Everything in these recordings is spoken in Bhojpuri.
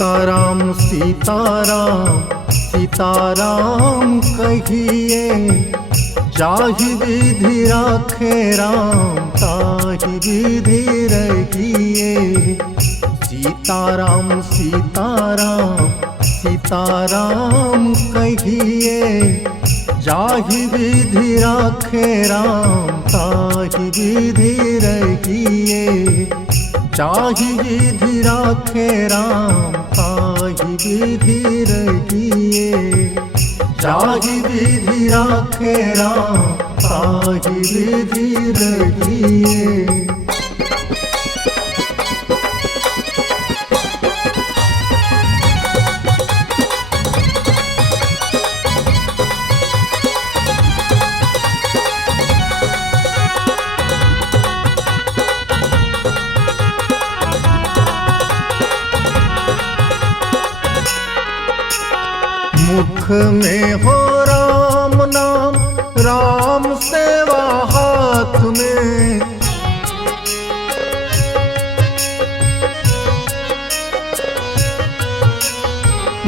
सीताराम सीताराम सीताराम कहिए, जाहि विधि राखे राम ताहि विधि रहिए। सीताराम सीताराम सीताराम कहिए, जाहि विधि राखे राम ताहि विधि रहिए। जाहि विधि राखे राम ताहि विधि रहिए। जाहि विधि राखे राम ताहि विधि रहिए। मुख में हो राम नाम, राम सेवा हाथ में।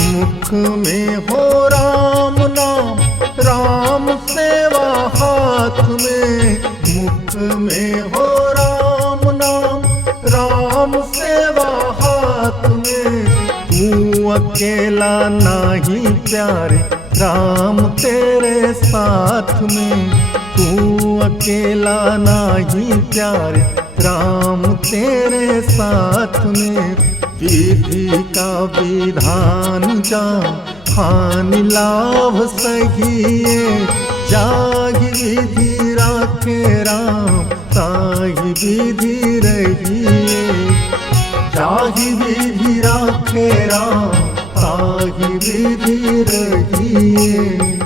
मुख में हो राम नाम, राम सेवा हाथ में। मुख में हो राम नाम, राम सेवा हाथ में। तू अकेला नहीं प्यारे, राम तेरे साथ में। तू अकेला नहीं प्यारे, राम तेरे साथ में। विधि का विधान जान, हानि लाभ सहिए। जाहि विधि राखे राम ताहि विधि रहिए। जाहि विधि राखे राम ताहि विधि रहिए।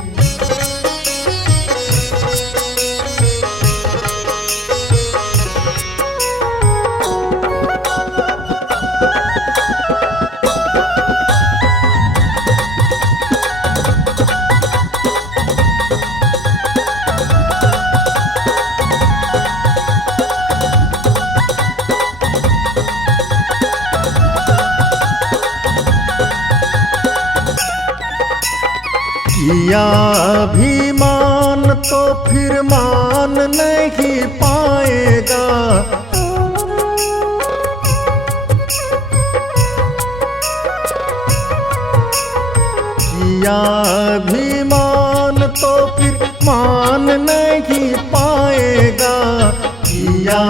किया अभिमान तो फिर मान नहीं पाएगा। किया अभिमान तो फिर मान नहीं पाएगा। किया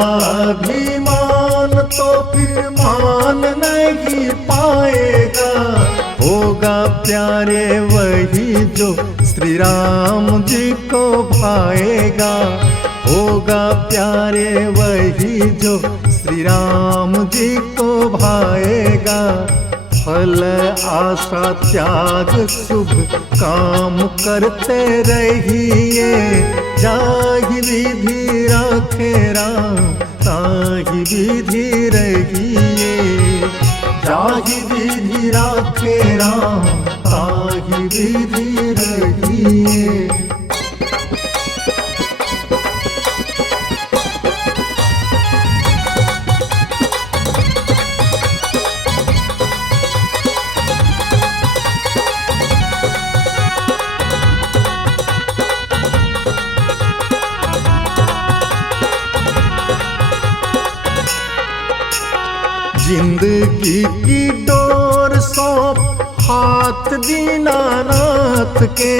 अभिमान तो फिर मान नहीं पाएगा। होगा प्यारे वही जो श्री राम जी को भाएगा। होगा प्यारे वही जो श्री राम जी को भाएगा। फल आशा त्याग शुभ काम करते रहिए। जाहि विधि राखे राम ताहि विधि रहिए। जाहि विधि राखे राम ताहि विधि रहिए। जिंदगी की डोर सौंप हाथ दीनानाथ के।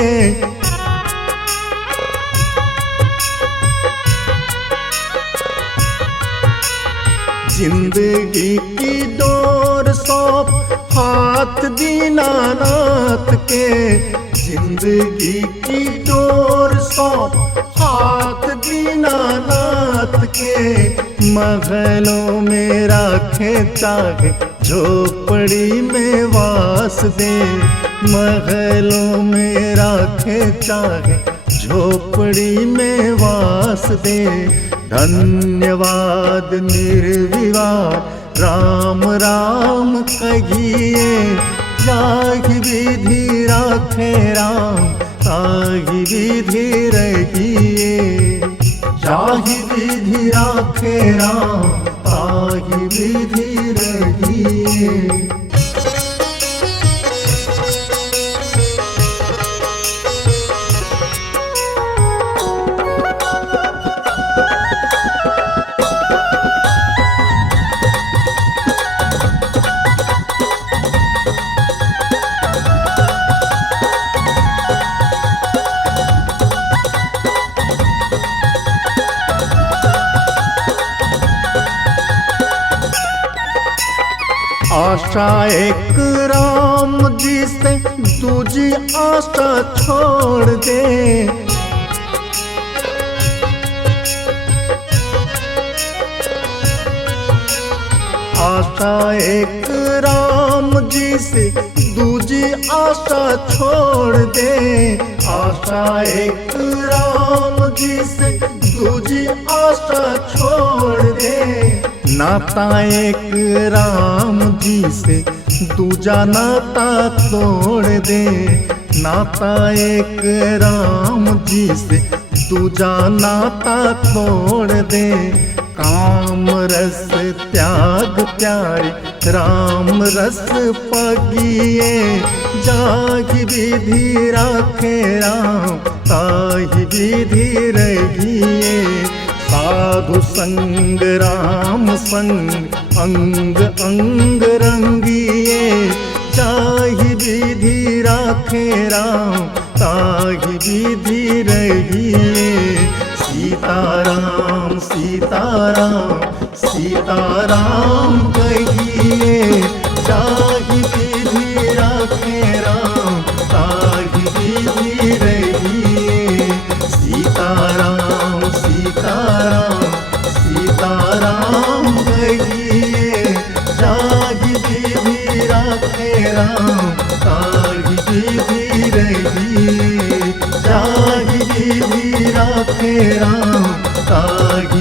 जिंदगी की डोर सौंप हाथ दीनानाथ के। जिंदगी की डोर सौंप हाथ दीनानाथ के। महलों में राखे चाहे झोपड़ी में वास दे। महलों में राखे चाहे झोपड़ी में वास दे। धन्यवाद निर्विवाद राम राम कहिए। जाहि विधि राखे राम ताहि विधि रहिए। जाहि विधि राखे राम ताहि विधि रहिए। आशा एक राम जी से दूजी आशा छोड़ दे। आशा एक राम जी से दूजी आशा छोड़ दे। आशा एक राम जी से दूजी आशा छोड़ दे। नाता एक राम जी से दूजा नाता तोड़ दे। नाता एक राम जी से दूजा नाता तोड़ दे। काम रस त्याग प्यारे राम रस पगिए। जाहि विधि राखे राम ताहि विधि रहिए। साधु संग राम संग अंग अंग रंगिए। जाहि विधि राखे राम ताहि विधि रहिए। सीताराम सीताराम सीताराम कहिए। जाहि विधि राखे राम ताहि विधि रहिए। सीताराम सीताराम सीताराम कहिए। जाहि विधि राखे राम ताहि विधि रहिए। जाहि विधि राखे राम ताहि